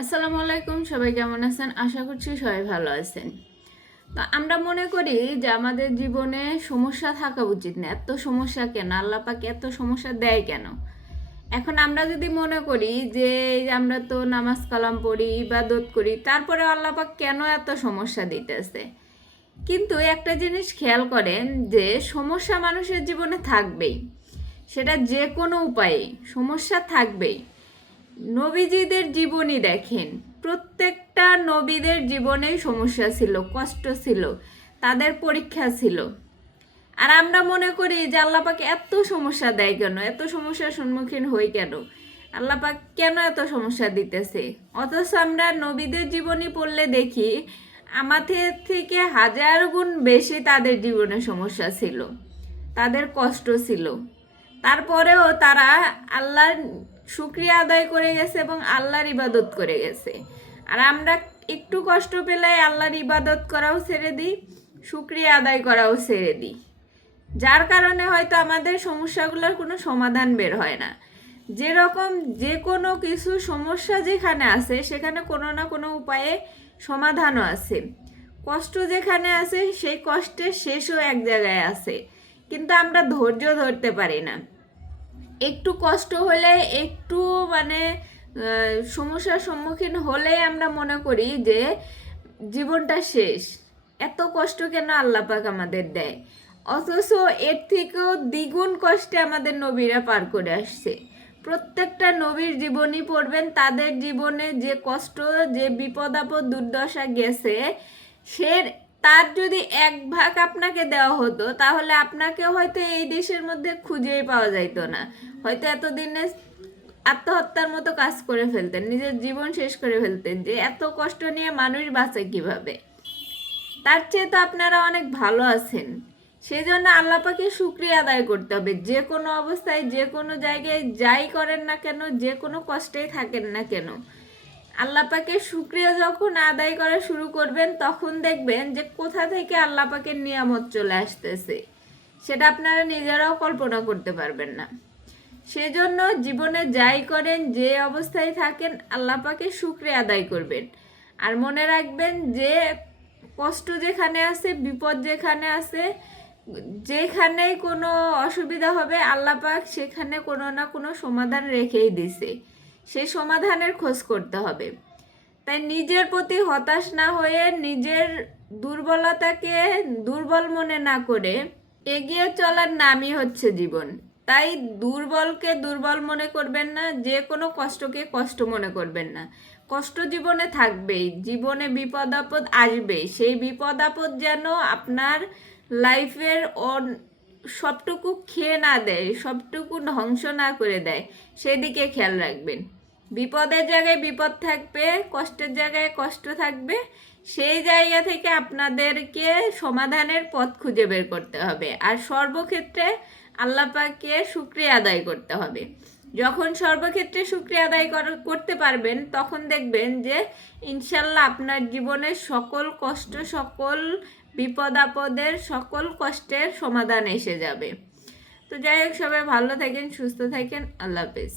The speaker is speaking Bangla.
আসসালামু আলাইকুম, সবাই কেমন আছেন? আশা করছি সবাই ভালো আছেন। তো আমরা মনে করি যে আমাদের জীবনে সমস্যা থাকা উচিত না। এত সমস্যা কেন? আল্লাহ পাক এত সমস্যা দেয় কেন? এখন আমরা যদি মনে করি যে আমরা তো নামাজ কালাম পড়ি, ইবাদত করি, তারপরে আল্লাহ পাক কেন এত সমস্যা দিতেছে? কিন্তু একটা জিনিস খেয়াল করেন যে সমস্যা মানুষের জীবনে থাকবেই। সেটা যে কোনো উপায়ে সমস্যা থাকবেই। নবীজিদের জীবনী দেখেন, প্রত্যেকটা নবীদের জীবনেই সমস্যা ছিল, কষ্ট ছিল, তাদের পরীক্ষা ছিল। আর আমরা মনে করি যে আল্লাপাক এত সমস্যা দেয় কেন, এত সমস্যার সম্মুখীন হই কেন, আল্লাপাক কেন এত সমস্যা দিতেছে? অথচ আমরা নবীদের জীবনী পড়লে দেখি আমাদের থেকে হাজার গুণ বেশি তাদের জীবনে সমস্যা ছিল, তাদের কষ্ট ছিল। তারপরেও তারা আল্লাহর শুকরিয়া আদায় করে গেছে এবং আল্লাহর ইবাদত করে গেছে। আর আমরা একটু কষ্ট পেলে আল্লাহর ইবাদত করাও ছেড়ে দিই, শুকরিয়া আদায় করাও ছেড়ে দিই। যার কারণে হয়তো আমাদের সমস্যাগুলোর কোনো সমাধান বের হয় না। যেরকম যে কোনো কিছু সমস্যা যেখানে আছে সেখানে কোনো না কোনো উপায়ে সমাধানও আছে। কষ্ট যেখানে আছে সেই কষ্টের শেষও এক জায়গায় আছে, কিন্তু আমরা ধৈর্য ধরতে পারি না। একটু কষ্ট হলে, একটু মানে সমস্যার সম্মুখীন হলে আমরা মনে করি যে জীবনটা শেষ। এত কষ্ট কেন আল্লাহ পাক আমাদের দেয়? অথচ এর থেকেও দ্বিগুণ কষ্টে আমাদের নবীরা পার করে আসছে। প্রত্যেকটা নবীর জীবনী পড়বেন, তাদের জীবনে যে কষ্ট, যে বিপদ আপদ দুর্দশা গেছে, সে তার যদি এক ভাগ আপনাকে দেওয়া হতো তাহলে আপনাকেও হয়তো এই দেশের মধ্যে খুঁজেই পাওয়া যাইতো না। হয়তো এতদিনে আত্মহত্যার মতো কাজ করে ফেলতেন, নিজের জীবন শেষ করে ফেলতেন, যে এত কষ্ট নিয়ে মানুষ বাঁচে কিভাবে। তার চেয়ে তো আপনারা অনেক ভালো আছেন। সেই জন্য আল্লাহ পাকে শুকরিয়া আদায় করতে হবে। যে কোনো অবস্থায়, যে কোনো জায়গায় যাই করেন না কেন, যে কোনো কষ্টেই থাকেন না কেন, আল্লাহ পাকের শুকরিয়া যখন আদায় করা শুরু করবেন তখন দেখবেন যে কোথা থেকে আল্লাহ পাকের নিয়ামত চলে আসতেছে, সেটা আপনারা নিজেরাও কল্পনা করতে পারবেন না। সেজন্য জীবনে যাই করেন, যে অবস্থায় থাকেন, আল্লাহ পাকের শুকরিয়া আদায় করবেন। আর মনে রাখবেন যে কষ্ট যেখানে আছে, বিপদ যেখানে আছে, যেখানেই কোনো অসুবিধা হবে আল্লাহ পাক সেখানে কোনো না কোনো সমাধান রেখেই দিছে। সেই সমাধানের খোঁজ করতে হবে। তাই নিজের প্রতি হতাশ না হয়ে, নিজের দুর্বলতাকে দুর্বল মনে না করে এগিয়ে চলার নামই হচ্ছে জীবন। তাই দুর্বলকে দুর্বল মনে করবেন না, যে কোনো কষ্টকে কষ্ট মনে করবেন না। কষ্ট জীবনে থাকবেই, জীবনে বিপদ আপদ আসবেই। সেই বিপদ আপদ যেন আপনার লাইফের সবটুকু খেয়ে না দেয়, সবটুকু ধ্বংস না করে দেয়, সেদিকে খেয়াল রাখবেন। বিপদের জায়গায় বিপদ থাকবে, কষ্টের জায়গায় কষ্ট থাকবে। সেই জায়গা থেকে আপনাদেরকে সমাধানের পথ খুঁজে বের করতে হবে। আর সর্বক্ষেত্রে আল্লাহ পাককে শুকরিয়া আদায় করতে হবে। যখন সর্বক্ষেত্রে শুকরিয়া আদায় করতে পারবেন তখন দেখবেন যে ইনশাল্লাহ আপনার জীবনের সকল কষ্ট, সকল বিপদ আপদের, সকল কষ্টের সমাধান এসে যাবে। তো যাই হোক, সবাই ভালো থাকেন, সুস্থ থাকেন। আল্লাহ হাফেজ।